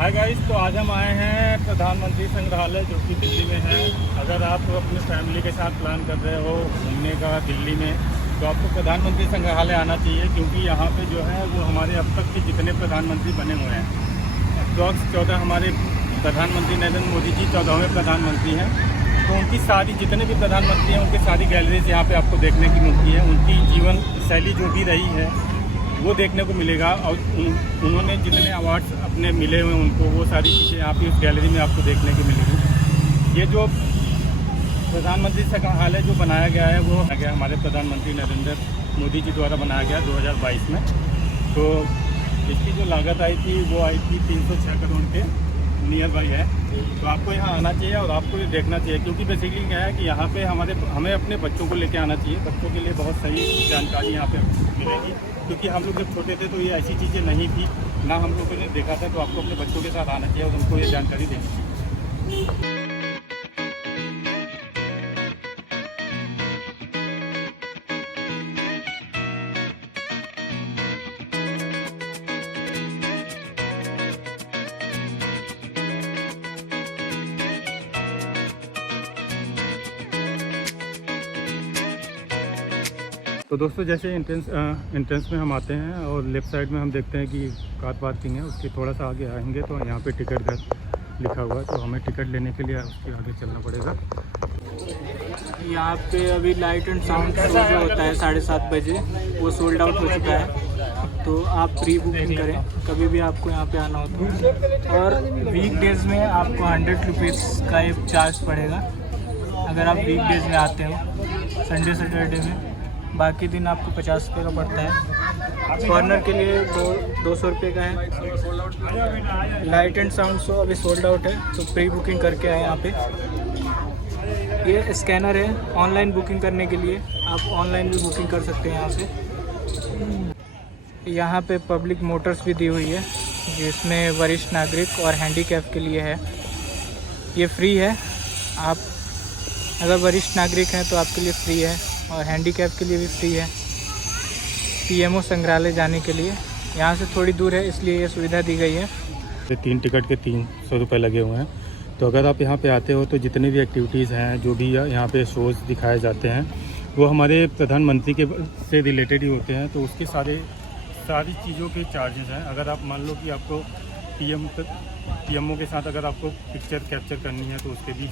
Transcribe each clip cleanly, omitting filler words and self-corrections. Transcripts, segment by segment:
Hi guys, तो आज हम आए हैं प्रधानमंत्री संग्रहालय जो कि दिल्ली में है। अगर आप अपने फैमिली के साथ प्लान कर रहे हो घूमने का दिल्ली में, तो आपको प्रधानमंत्री संग्रहालय आना चाहिए, क्योंकि यहाँ पे जो है वो हमारे अब तक के जितने प्रधानमंत्री बने हुए हैं, अप्रॉक्स 14 हमारे प्रधानमंत्री नरेंद्र मोदी जी 14वें प्रधानमंत्री हैं। तो उनकी सारी जितने भी प्रधानमंत्री हैं उनकी सारी गैलरीज यहाँ पर आपको देखने की मिलती है। उनकी जीवन शैली जो भी रही है वो देखने को मिलेगा, और उन्होंने जितने अवार्ड्स अपने मिले हुए हैं उनको, वो सारी चीज़ें यहाँ पे इस गैलरी में आपको देखने को मिलेगी। ये जो प्रधानमंत्री संग्रहालय जो बनाया गया है वो गया हमारे प्रधानमंत्री नरेंद्र मोदी जी द्वारा बनाया गया 2022 में। तो इसकी जो लागत आई थी वो आई थी 306 करोड़ के नियर बाई है। तो आपको यहाँ आना चाहिए और आपको ये देखना चाहिए, क्योंकि बेसिकली क्या है कि यहाँ पे हमें अपने बच्चों को लेके आना चाहिए। बच्चों के लिए बहुत सही जानकारी यहाँ पे मिलेगी, क्योंकि हम लोग जब छोटे थे तो ये ऐसी चीज़ें नहीं थी, ना हम लोगों ने देखा था। तो आपको अपने बच्चों के साथ आना चाहिए और उनको ये जानकारी देनी चाहिए। तो दोस्तों, जैसे एंट्रेंस में हम आते हैं और लेफ़्ट साइड में हम देखते हैं कि कार पार्किंग है। उसके थोड़ा सा आगे आएंगे तो यहाँ पे टिकट घर लिखा हुआ है, तो हमें टिकट लेने के लिए उसके आगे चलना पड़ेगा। यहाँ पे अभी लाइट एंड साउंड शो जो होता है 7:30 बजे, वो सोल्ड आउट हो चुका है। तो आप प्री बुकिंग करें कभी भी आपको यहाँ पे आना हो तो। और वीक डेज़ में आपको 100 रुपीज़ का एक चार्ज पड़ेगा अगर आप वीक डेज़ में आते हो, संडे सैटरडे में। बाकी दिन आपको 50 रुपये का पड़ता है। कॉर्नर के लिए 200 रुपये का है। लाइट एंड साउंड शो अभी सोल्ड आउट है, तो प्री बुकिंग करके आए यहाँ पे। ये स्कैनर है ऑनलाइन बुकिंग करने के लिए, आप ऑनलाइन भी बुकिंग कर सकते हैं यहाँ पे। यहाँ पे पब्लिक मोटर्स भी दी हुई है, जिसमें वरिष्ठ नागरिक और हैंडीकैप के लिए है। ये फ्री है, आप अगर वरिष्ठ नागरिक हैं तो आपके लिए फ्री है, और हैंडीकैप के लिए भी फ्री है। पीएमओ संग्रहालय जाने के लिए यहाँ से थोड़ी दूर है, इसलिए ये सुविधा दी गई है। 3 टिकट के 300 रुपये लगे हुए हैं। तो अगर आप यहाँ पे आते हो तो जितने भी एक्टिविटीज़ हैं, जो भी यहाँ पे शोज़ दिखाए जाते हैं, वो हमारे प्रधानमंत्री के से रिलेटेड ही होते हैं। तो उसके सारी चीज़ों के चार्जेस हैं। अगर आप मान लो कि आपको पीएमओ के साथ अगर आपको पिक्चर कैप्चर करनी है तो उसके भी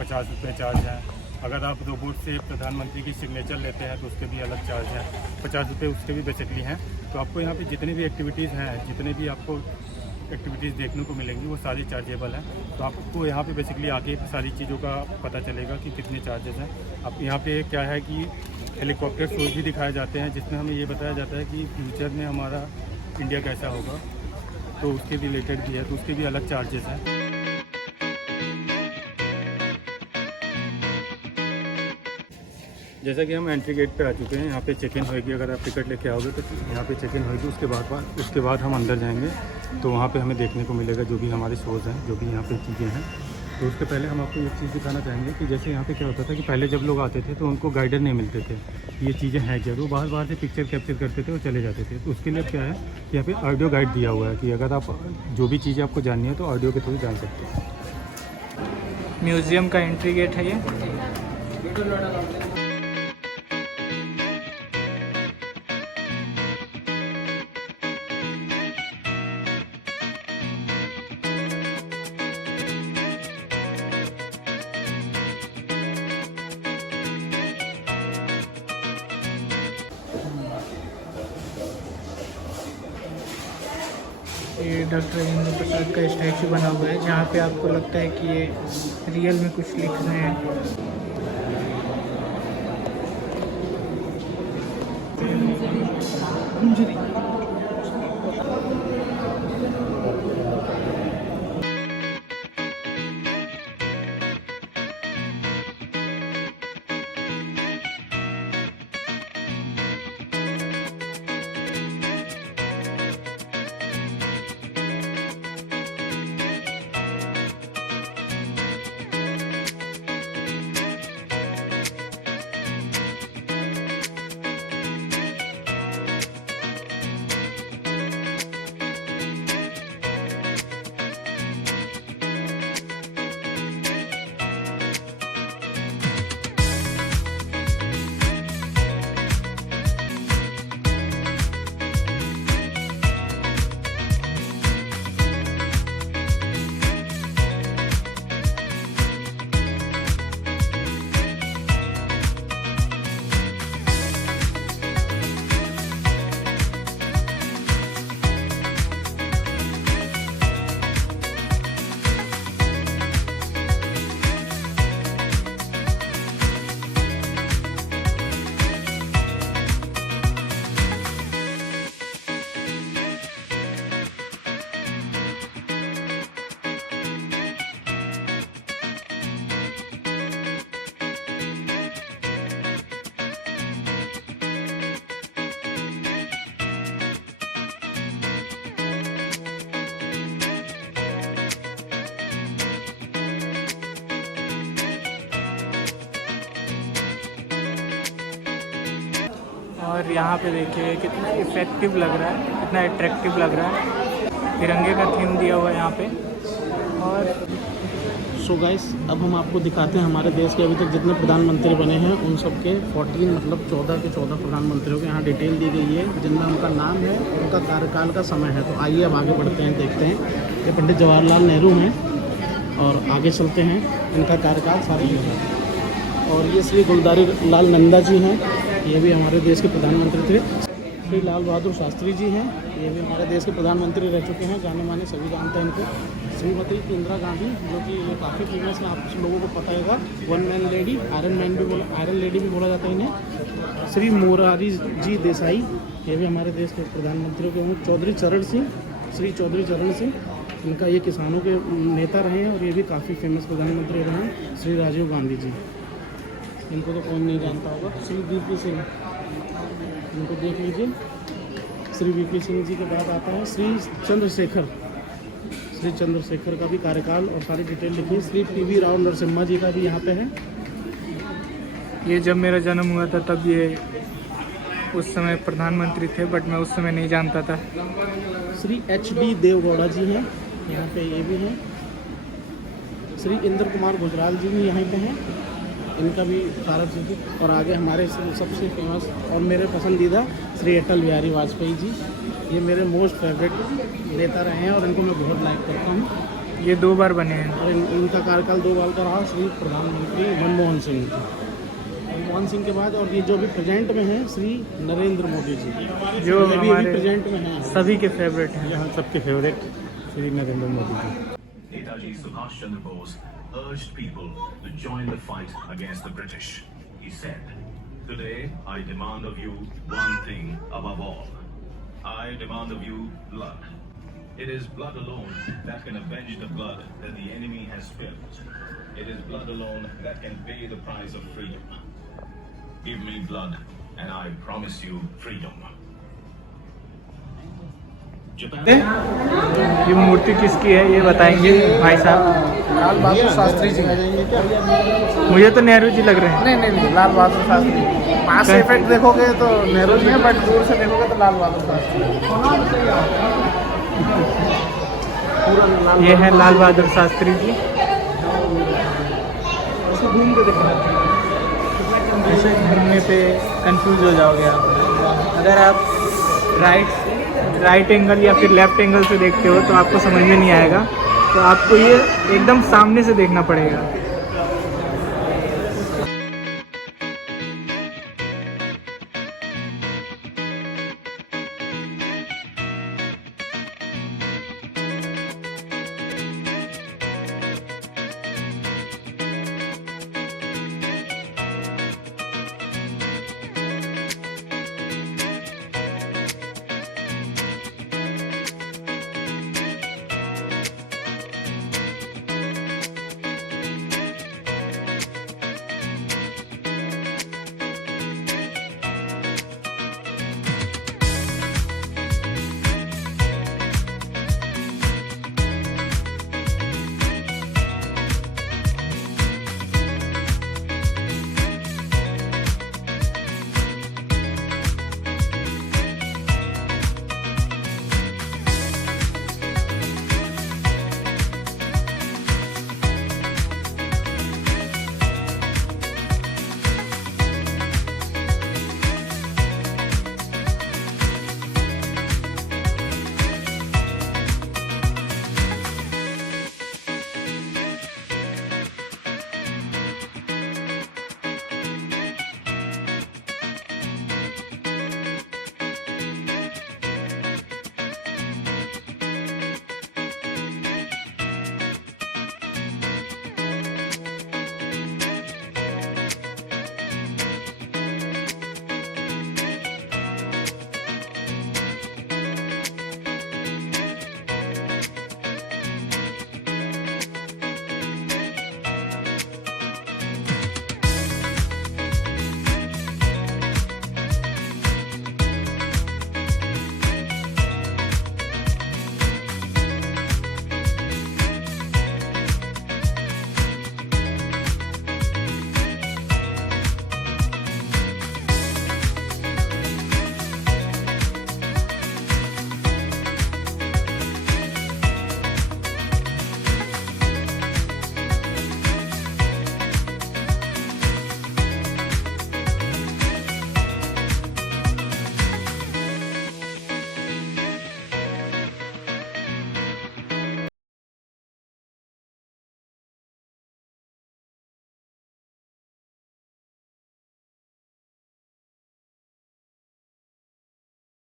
50 रुपये चार्ज हैं। अगर आप रोबोट से प्रधानमंत्री की सिग्नेचर लेते हैं तो उसके भी अलग चार्ज हैं, 50 रुपये उसके भी बेसिकली हैं। तो आपको यहाँ पे जितनी भी एक्टिविटीज़ हैं, जितने भी आपको एक्टिविटीज़ देखने को मिलेंगी वो सारी चार्जेबल हैं। तो आपको यहाँ पे बेसिकली आके सारी चीज़ों का पता चलेगा कि कितने चार्जेस हैं। अब यहाँ पे क्या है कि हेलीकॉप्टर शोज भी दिखाए जाते हैं, जिसमें हमें ये बताया जाता है कि फ्यूचर में हमारा इंडिया कैसा होगा, तो उसके रिलेटेड भी है, तो उसके भी अलग चार्जेस हैं। जैसा कि हम एंट्री गेट पे आ चुके हैं, यहाँ पे चेक इन होएगी। अगर आप टिकट लेके आओगे तो यहाँ पे चेक इन होएगी। उसके बाद हम अंदर जाएंगे, तो वहाँ पे हमें देखने को मिलेगा जो भी हमारे शोज़ हैं, जो भी यहाँ पे चीज़ें हैं। तो उसके पहले हम आपको एक चीज़ दिखाना चाहेंगे कि जैसे यहाँ पे क्या होता था कि पहले जब लोग आते थे तो उनको गाइडर नहीं मिलते थे, ये चीज़ें हैं क्या, तो बाहर से पिक्चर कैप्चर करते थे और चले जाते थे। तो उसके लिए क्या है, यहाँ पे ऑडियो गाइड दिया हुआ है कि अगर आप जो भी चीज़ें आपको जाननी है तो ऑडियो के थ्रू जान सकते हैं। म्यूज़ियम का एंट्री गेट है ये। ये डॉक्टर राजेंद्र प्रसाद का स्टैचू बना हुआ है, जहाँ पे आपको लगता है कि ये रियल में कुछ लिख रहे हैं। और यहाँ पे देखिए कितना इफ़ेक्टिव लग रहा है, कितना अट्रैक्टिव लग रहा है। तिरंगे का थीम दिया हुआ है यहाँ पे। और सो गाइस, अब हम आपको दिखाते हैं हमारे देश के अभी तक जितने प्रधानमंत्री बने हैं उन सब के 14 मतलब 14 के 14 प्रधानमंत्रियों के यहाँ डिटेल दी गई है, जिनमें उनका नाम है, उनका कार्यकाल का समय है। तो आइए अब आगे बढ़ते हैं, देखते हैं। ये पंडित जवाहरलाल नेहरू हैं और आगे चलते हैं, इनका कार्यकाल सारे हैं। और ये श्री गुलदारी लाल नंदा जी हैं, ये भी हमारे देश के प्रधानमंत्री थे। श्री लाल बहादुर शास्त्री जी हैं, ये भी हमारे देश के प्रधानमंत्री रह चुके हैं, जाने माने सभी जानते हैं इनको। श्रीमती इंदिरा गांधी, जो कि ये काफ़ी फेमस है, आप लोगों को पता होगा, one man lady, iron lady भी बोला जाता है इन्हें। श्री मोरारी जी देसाई, ये भी हमारे देश के प्रधानमंत्री के हैं। चौधरी चरण सिंह, श्री चौधरी चरण सिंह, इनका ये किसानों के नेता रहे हैं और ये भी काफ़ी फेमस प्रधानमंत्री रहे हैं। श्री राजीव गांधी जी, इनको तो कौन नहीं जानता होगा। श्री वीपी सिंह, इनको देख लीजिए। श्री वीपी सिंह जी के बाद आता है श्री चंद्रशेखर, श्री चंद्रशेखर का भी कार्यकाल और सारी डिटेल लिखी। श्री पीवी राव नरसिम्हा जी का भी यहाँ पे है। ये जब मेरा जन्म हुआ था तब ये उस समय प्रधानमंत्री थे, बट मैं उस समय नहीं जानता था। श्री एच.डी. देवगौड़ा जी हैं, यहाँ पे ये भी हैं। श्री इंद्र कुमार गुजराल जी भी यहाँ पे हैं, इनका भी सारा चीज़। और आगे हमारे सबसे फेमस और मेरे पसंदीदा श्री अटल बिहारी वाजपेयी जी, ये मेरे मोस्ट फेवरेट नेता रहे हैं और इनको मैं बहुत लाइक करता हूँ। ये 2 बार बने हैं और इनका कार्यकाल 2 बार का रहा। श्री प्रधानमंत्री मनमोहन सिंह जी, मनमोहन सिंह के बाद और ये जो भी प्रेजेंट में हैं श्री नरेंद्र मोदी जी, जो ये भी हमारे प्रेजेंट में हैं, सभी के फेवरेट हैं। ये हम सबके favourite Shri Narendra Modi ji. Netaji Subhash Chandra Bose urged people to join the fight against the British. He said, "Today I demand of you one thing above all. I demand of you blood. It is blood alone that can avenge the blood that the enemy has spilled. It is blood alone that can pay the price of freedom. Give me blood and I promise you freedom." ये मूर्ति किसकी है ये बताएंगे भाई साहब? लाल बहादुर शास्त्री जी। मुझे तो नेहरू जी लग रहे हैं। नहीं, लाल बहादुर शास्त्री। पास से इफेक्ट देखोगे तो नेहरू जी हैं, बट दूर से देखोगे तो लाल बहादुर शास्त्री। ये है लाल बहादुर शास्त्री जी। घूम के देखो, ऐसे घूमने पे कंफ्यूज हो जाओगे आप। अगर आप राइट एंगल या फिर लेफ्ट एंगल से देखते हो तो आपको समझ में नहीं आएगा, तो आपको ये एकदम सामने से देखना पड़ेगा।